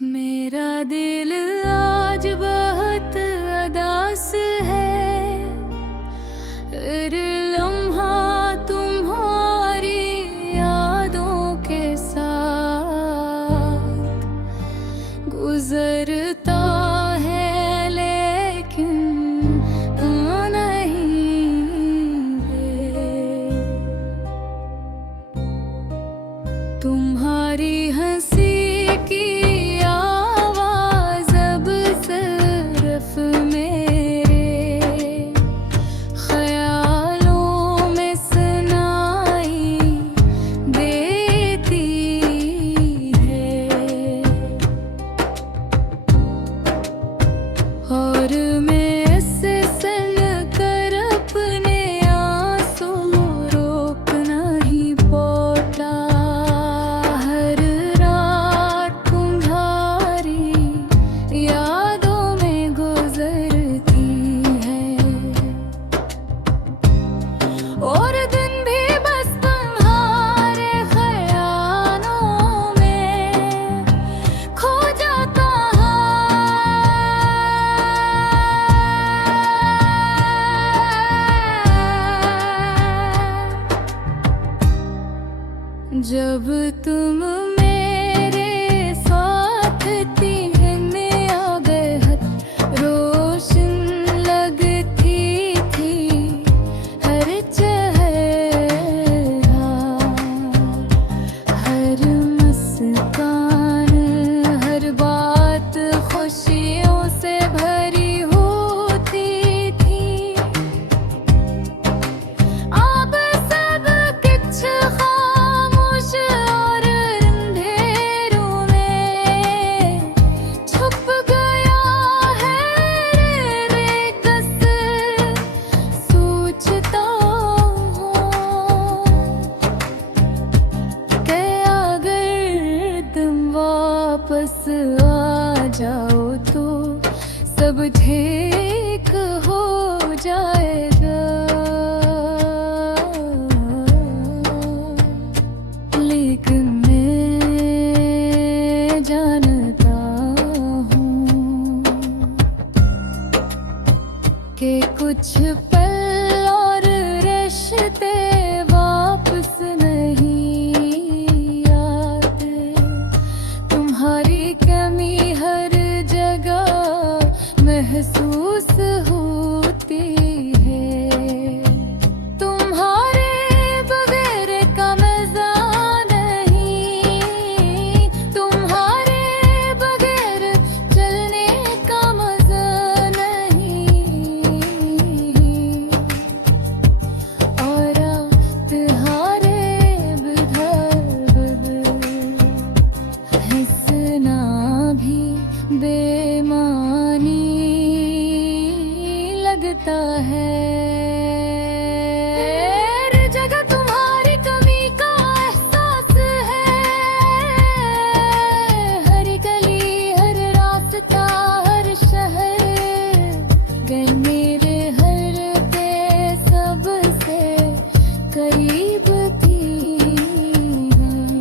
मेरा दिल आज बहुत उदास है। हर लम्हा तुम्हारी यादों के साथ गुजरता है, लेकिन तू नहीं है। तुम्हारी हंसी की और मैं इससे सन कर अपने आंसू रोक नहीं पाता। हर रात तुम्हारी यादों में गुजरती है, और दिन भी बस तुम्हारे ख्यालों में खो जाता है। जब तुम मेरे साथ थी, आ गए रोशन लगती थी हर चेहरा, हर मुस्कान, हर बात खुशियों से भरी होती थी। अब सब कुछ और अंधेरों में छुप गया है। बेकस सोचता हूँ कि अगर तुम वापस आ जाओ तो सब ठीक हो जाएगा। लेकिन मैं जानता हूँ कि कुछ पल और रिश्ते वापस नहीं आते। तुम्हारी कमी हर जगह महसूस होती है। तुम्हारे बगैर का मजा नहीं, तुम्हारे बगैर चलने का मजा नहीं। और तुम्हारे बगैर हंसना भी बेमानी लगता है। हर जगह तुम्हारी कमी का एहसास है। हर गली, हर रास्ता, हर शहर गए मेरे हर पे सबसे करीब थी हैं।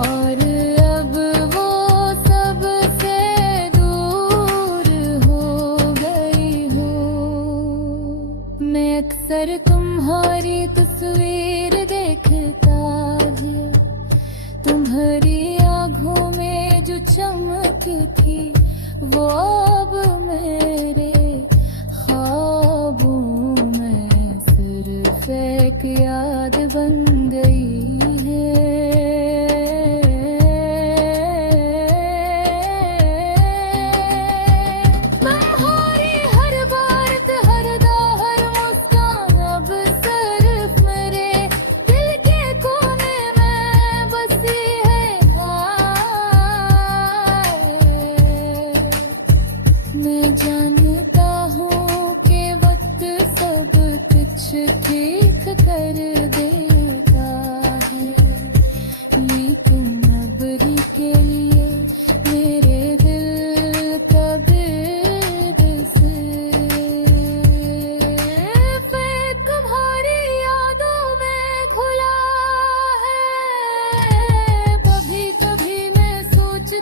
और अब वो सबसे दूर हो गई हो। मैं अक्सर तुम्हारी तस्वीर देखता है, तुम्हारी आँखों में जो चमक थी वो अब मेरे ख्वाबों में सिर्फ एक याद बन गई है। तुम्हारी हर बात, हर दा, हर मुस्कान अब सिर्फ मेरे दिल के कोने में बसी है। मैं जानता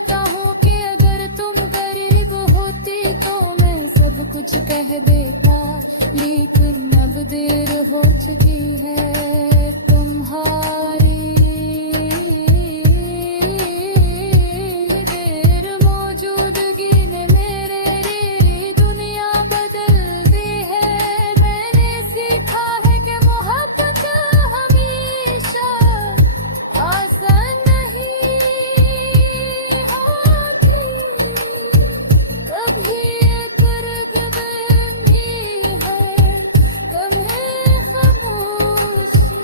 सोचता हूँ कि अगर तुम गरीब होती तो मैं सब कुछ कह देता, लेकिन अब देर हो चुकी है तुम्हारी गैर मौजूदगी ने मेरे लिए दुनिया बदल दी है। मैंने सीखा है कि मोहब्बत हमेशा आसान नहीं होती, कभी एक रगबन भी है, कम है खामोशी।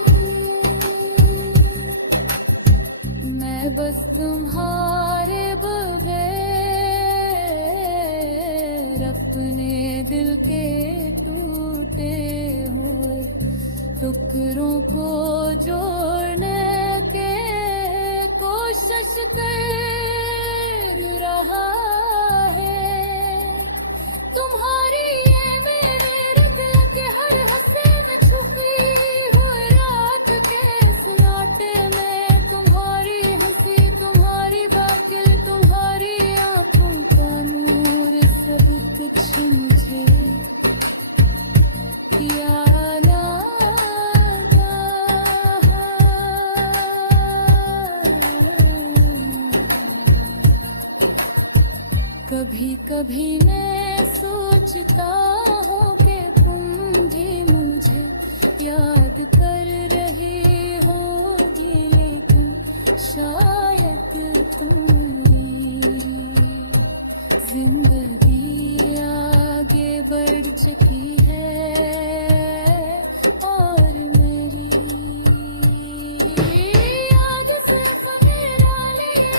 मैं बस तुम्हारे बगैर अपने दिल के टूटे हुए टुकड़ों को जोड़ने के कोशिश कर रहा है। तुम्हारी ये मेरे दिल के हर हंसे में छुपी हुई रात के सन्नाटे में, तुम्हारी हंसी, तुम्हारी बातें, तुम्हारी आंखों का नूर, सब कुछ मुझे याद आता। कभी कभी मैं सोचता हूँ कि तुम भी मुझे याद कर रही होगी, लेकिन शायद तुम्हारी जिंदगी आगे बढ़ चुकी है और मेरी याद सिर्फ मेरा लिए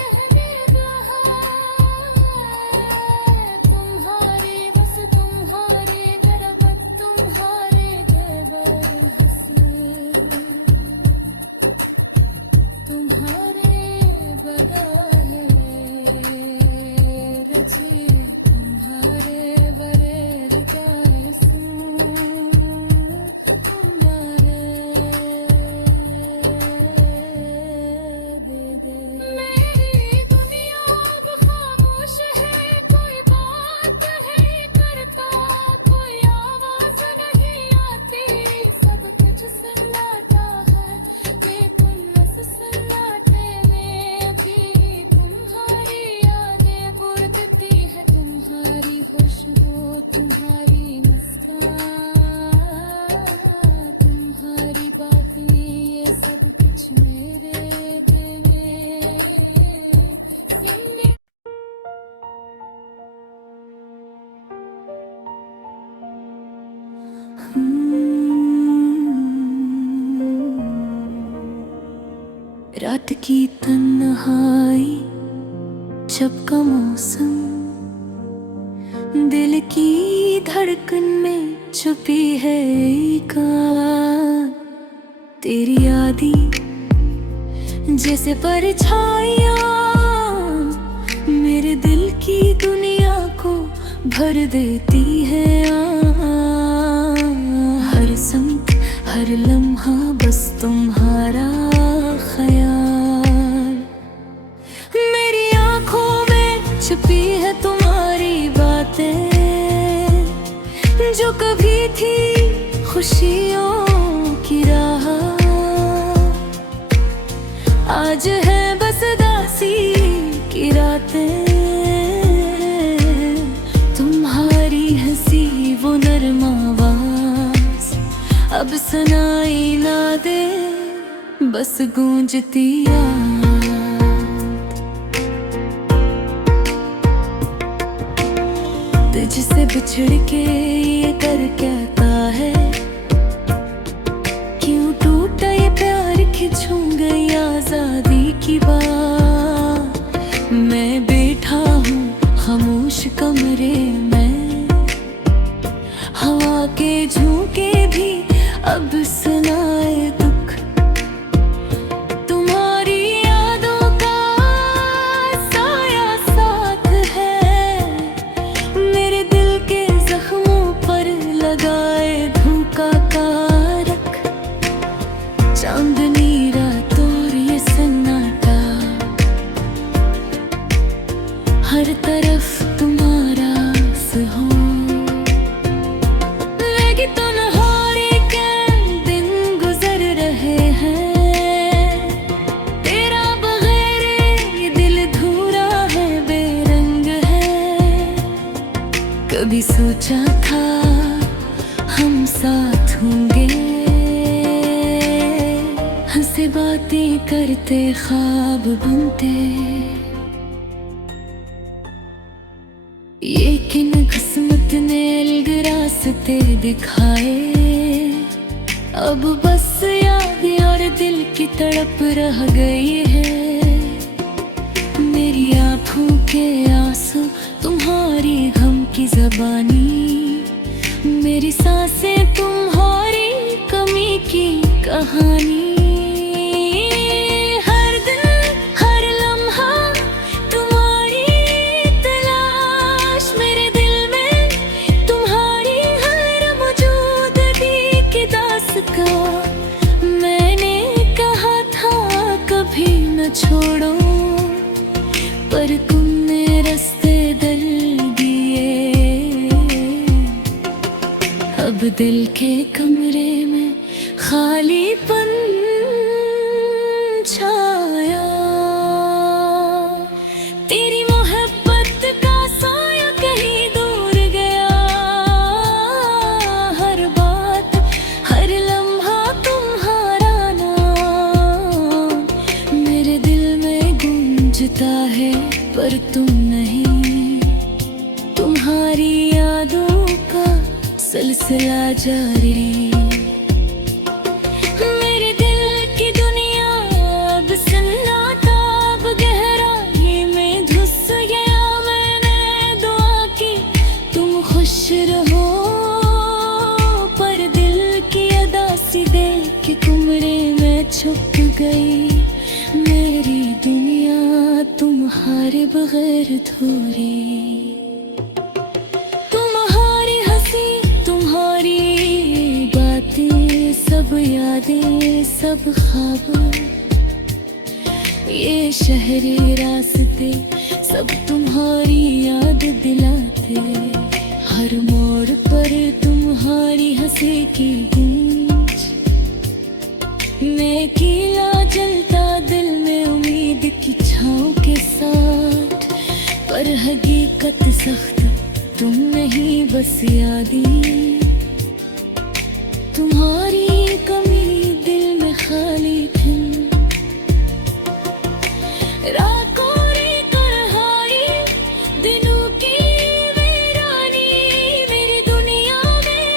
रहा है। तुम्हारी बस तुम्हारी धड़कन, तुम्हारे जेवर हंसी, तुम्हारे बगैर रचे, तुम्हारे बगैर कैसे तुम्हारे दे दे। मेरी दुनिया अब खामोश है, कोई बात नहीं करता, कोई आवाज नहीं आती, सब कुछ सन्नाटा है, लेकिन उस सन्नाटे में भी तुम्हारी यादें बुझती है, तुम्हारी खुशबू, तुम्हारी मुस्कान, तुम्हारी बातें, ये सब कुछ मेरे लिए रात की तन्हाई, जब का मौसम, दिल की धड़कन में छुपी है एक आवाज़, तेरी यादें जैसे परछाइयाँ मेरे दिल की दुनिया को भर देती है। हर संग, हर लम्हा बस तुम्हारा ख्याल, मेरी आँखों में छुपी है तुम्हारी बातें, जो कभी थी खुशियों की राह, आज है बस दासी की रातें। तुम्हारी हंसी वो नर्म आवाज अब सुनाई ना दे, बस गूंजती याद। तुझसे बिछड़ के ये कर कहता है, क्यों टूटा ये प्यार, खिंचूं गई आजादी की बात। मैं बैठा हूँ खामोश कमरे में, हवा के झोंके भी अब सुनाए दुख, तुम्हारी यादों का साया साथ है, मेरे दिल के जख्मों पर लगाए धोखा कारक। चांदनी रात और ये सन्नाटा हर तरफ तुम्हारा हो। लगी तन्हाई के दिन गुजर रहे हैं, तेरा बगैर ये दिल धूरा है, बेरंग है। कभी सोचा था हम साथ होंगे, हंसे बातें करते ख्वाब बनते। ये किन किस्मत ने अलग रास्ते दिखाए, अब बस याद और दिल की तड़प रह गई है। मेरी आँखों के आंसू तुम्हारी गम की ज़बानी, मेरी सांसें तुम्हारी कमी की कहानी। मैंने कहा था कभी न छोड़ो, पर तुमने रास्ते दल दिए। अब दिल के कमरे में खालीपन छाया, तेरी मोहब्बत का साया कहीं दूर गया। हर बात हर लम्हा तुम्हारा नाम मेरे दिल में गूंजता है, पर तुम नहीं। तुम्हारी यादों का सिलसिला जारी, मेरे दिल की दुनिया अब सन्नाटा, अब गहराई में घुस गया। मैंने दुआ की तुम खुश रहो, पर दिल की अदासी देख के कमरे में छुप गई। मेरी दुनिया तुम्हारे बगैर अधूरी, तुम्हारी हंसी तुम्हारी बातें, सब यादें सब ख्वाब, ये शहरी रास्ते सब तुम्हारी याद दिलाते। हर मोड़ पर तुम्हारी हंसी की गूंज, मैं कीला जलता दिल में उम्मीद की छाँव के साथ। पर हकीकत सख्त तुम नहीं बस यादें, तुम्हारी कमी दिल में खाली थी। रातों रे तन्हाई दिनों की वीरानी, मेरी दुनिया में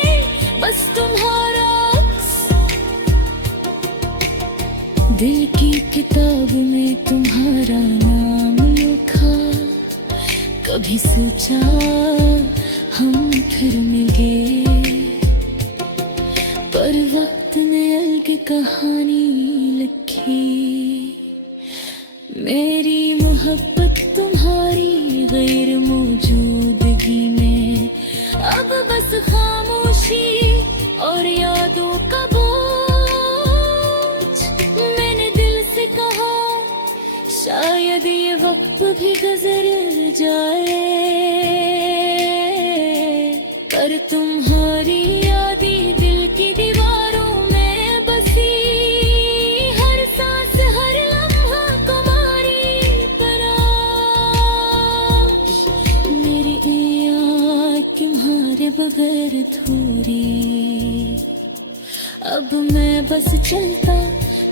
बस तुम्हारा अक्स। दिल की किताब में तुम्हारा नाम लिखा, कभी सोचा हम फिर मिलेंगे, पर वक्त ने अलग कहानी लिखी। मेरी मोहब्बत तुम्हारी गैर मौजूदगी में अब बस खामोशी और यादों का बोझ। मैंने दिल से कहा शायद ये वक्त भी गुजर जाए, पर तुम्हारी यादें दिल की दीवारों में बसी। हर सांस हर लम्हा तुम्हारी तलाश, मेरी आँख तुम्हारे बगैर अधूरी। अब मैं बस चलता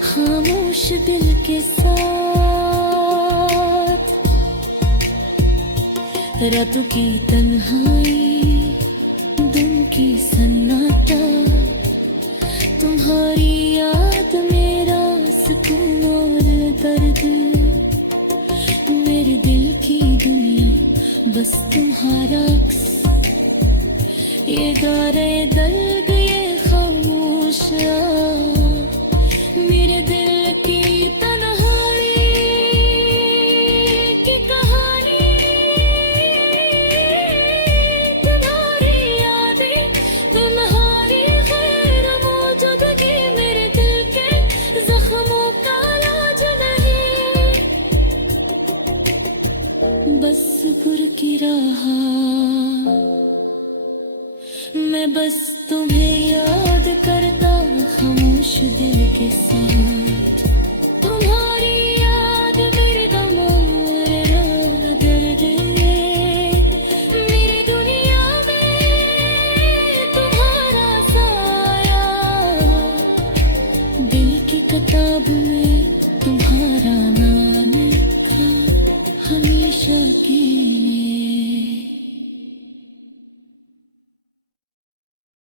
खामोश दिल के साथ, रातों की तन्हाई दिन की सन्नाटा, तुम्हारी याद मेरा सुकून और दर्द। मेरे दिल की दुनिया बस तुम्हारा अक्स, ये गारे दर्द ये खामोशियाँ, मेरे दिल की तन्हाई की कहानी। तुम्हारी यादें तुम्हारी गैर मौजूदगी, मेरे दिल के जख्मों का इलाज नहीं। तस्वुर की रहा, मैं बस तुम्हें याद करता हूँ।